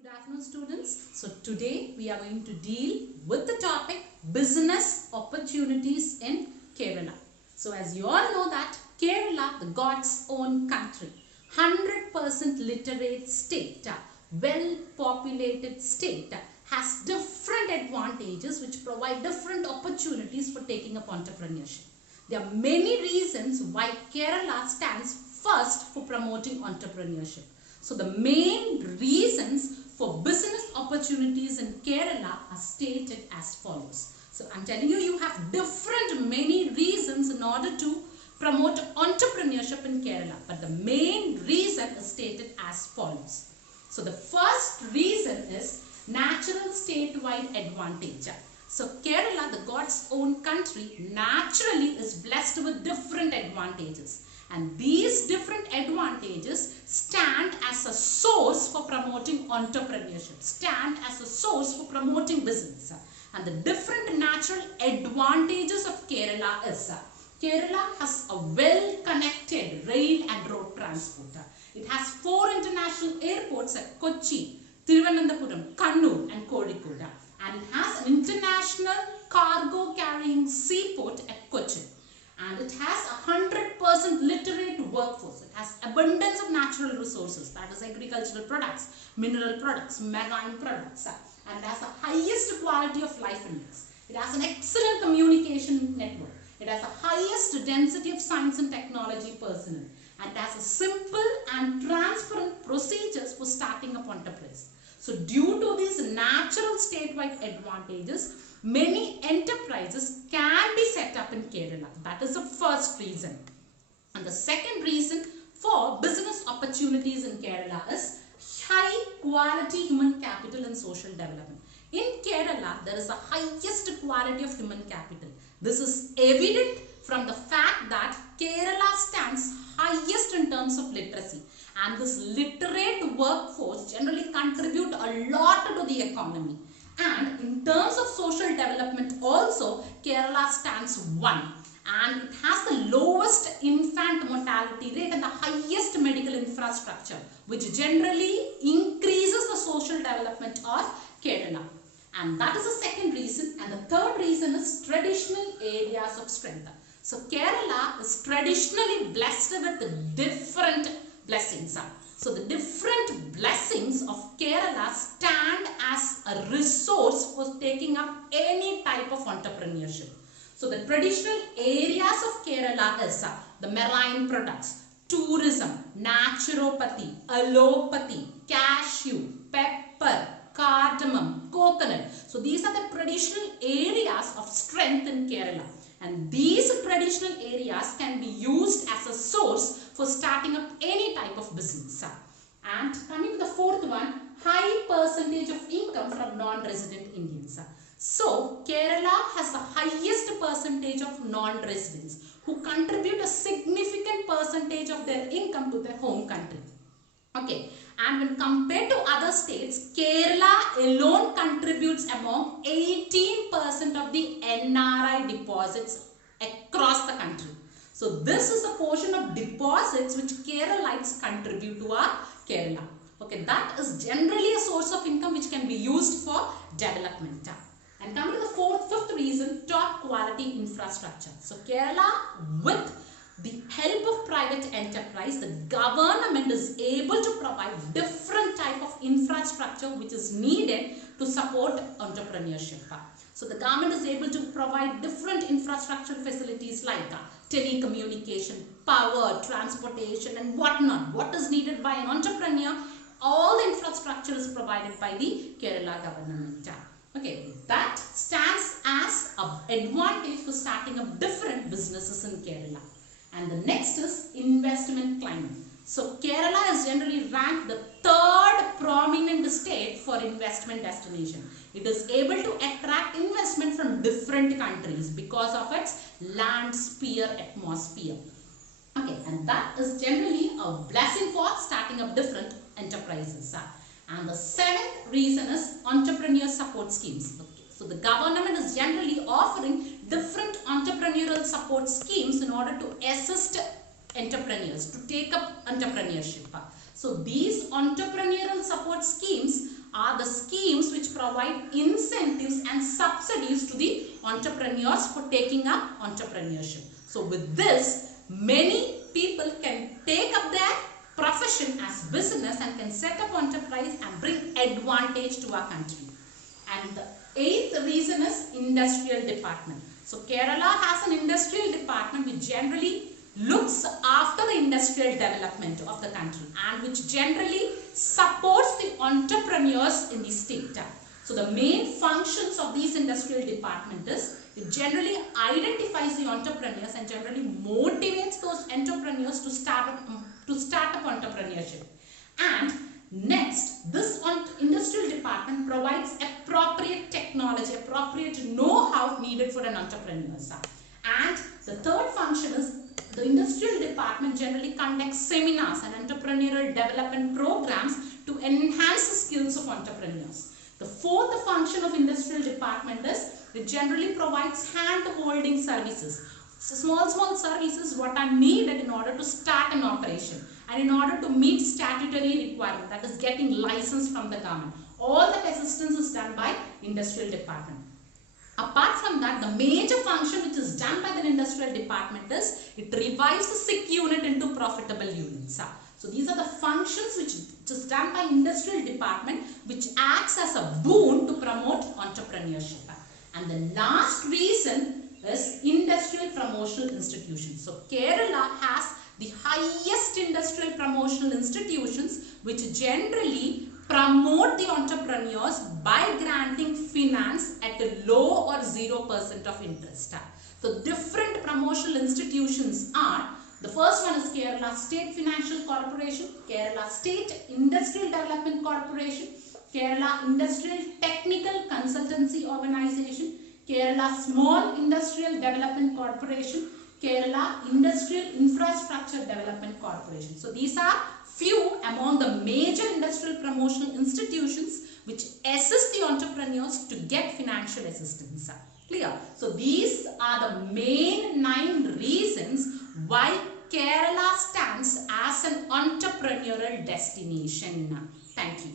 Good afternoon, students. So today we are going to deal with the topic business opportunities in Kerala. So as you all know that Kerala, the God's own country, 100% literate state, well populated state, has different advantages which provide different opportunities for taking up entrepreneurship. There are many reasons why Kerala stands first for promoting entrepreneurship. So the main reasons for business opportunities in Kerala are stated as follows. So I'm telling you, you have different many reasons in order to promote entrepreneurship in Kerala. But the main reason is stated as follows. So the first reason is natural statewide advantage. So Kerala, the God's own country, naturally is blessed with different advantages. And these different advantages stand as a source for promoting entrepreneurship, stand as a source for promoting business. And the different natural advantages of Kerala is, Kerala has a well-connected rail and road transport. It has 4 international airports at Kochi, Thiruvananthapuram, Kannur and Kozhikode. And it has an international cargo carrying seaport at Cochin. And it has a 100% literate workforce. It has abundance of natural resources, that is agricultural products, mineral products, marine products, and it has the highest quality of life index. It has an excellent communication network. It has the highest density of science and technology personnel, and it has a simple and transparent procedures for starting up enterprise. So due to these natural statewide advantages, many enterprises can be set up in Kerala. That is the first reason. And the second reason for business opportunities in Kerala is high quality human capital and social development. In Kerala, there is the highest quality of human capital. This is evident from the fact that Kerala stands highest in terms of literacy. And this literate workforce generally contribute a lot to the economy. And in terms of social development also, Kerala stands 1. And it has the lowest infant mortality rate and the highest medical infrastructure, which generally increases the social development of Kerala. And that is the second reason. And the third reason is traditional areas of strength. So Kerala is traditionally blessed with different blessings. So the different blessings of Kerala stand as a resource for taking up any type of entrepreneurship. So the traditional areas of Kerala is the marine products, tourism, naturopathy, allopathy, cashew, pepper, cardamom, coconut. So these are the traditional areas of strength in Kerala. And these traditional areas can be used as a source for starting up any type of business. And coming to the fourth one, high percentage of income from non-resident Indians. So Kerala has the highest percentage of non-residents who contribute a significant percentage of their income to their home country. Okay, and when compared to other states, Kerala alone contributes among 18% of the NRI deposits across the country. So this is a portion of deposits which Keralites contribute to our Kerala. Okay, that is generally a source of income which can be used for development. And coming to the fifth reason, top quality infrastructure. So Kerala, with the help of private enterprise, the government is able to provide different type of infrastructure which is needed to support entrepreneurship. So the government is able to provide different infrastructure facilities like telecommunication, power, transportation and whatnot. What is needed by an entrepreneur, all the infrastructure is provided by the Kerala government. Okay, that stands as an advantage for starting up different businesses in Kerala. And the next is investment climate. So Kerala is generally ranked the 3rd prominent state for investment destination. It is able to attract investment from different countries because of its land sphere atmosphere. Okay, and that is generally a blessing for starting up different enterprises. And the 7th reason is entrepreneur support schemes. Okay, so the government is generally offering different entrepreneurial support schemes in order to assist entrepreneurs to take up entrepreneurship. So these entrepreneurial support schemes are the schemes which provide incentives and subsidies to the entrepreneurs for taking up entrepreneurship. So with this, many people can take up their profession as business and can set up enterprise and bring advantage to our country. And the eighth reason is industrial department. So Kerala has an industrial department which generally looks after the industrial development of the country and which generally supports the entrepreneurs in the state. So the main functions of these industrial department is it generally identifies the entrepreneurs and generally motivates those entrepreneurs to start up entrepreneurship. And next, this industrial department provides appropriate technology, appropriate know-how needed for an entrepreneur. And the third function is the industrial department generally conducts seminars and entrepreneurial development programs to enhance the skills of entrepreneurs. The fourth function of industrial department is it generally provides hand-holding services. So small services what are needed in order to start an operation and in order to meet statutory requirement, that is getting license from the government. All that assistance is done by industrial department. Apart from that, the major function which is done by the industrial department is it revives the sick unit into profitable units. So these are the functions which is done by industrial department which acts as a boon to promote entrepreneurship. And the last reason is industrial promotional institutions. So Kerala has the highest industrial promotional institutions which generally promote the entrepreneurs by granting finance at a low or 0% of interest. So different promotional institutions are, the first one is Kerala State Financial Corporation, Kerala State Industrial Development Corporation, Kerala Industrial Technical Consultancy Organization, Kerala Small Industrial Development Corporation, Kerala Industrial Infrastructure Development Corporation. So these are few among the major industrial promotional institutions which assist the entrepreneurs to get financial assistance. Clear? So these are the main 9 reasons why Kerala stands as an entrepreneurial destination. Thank you.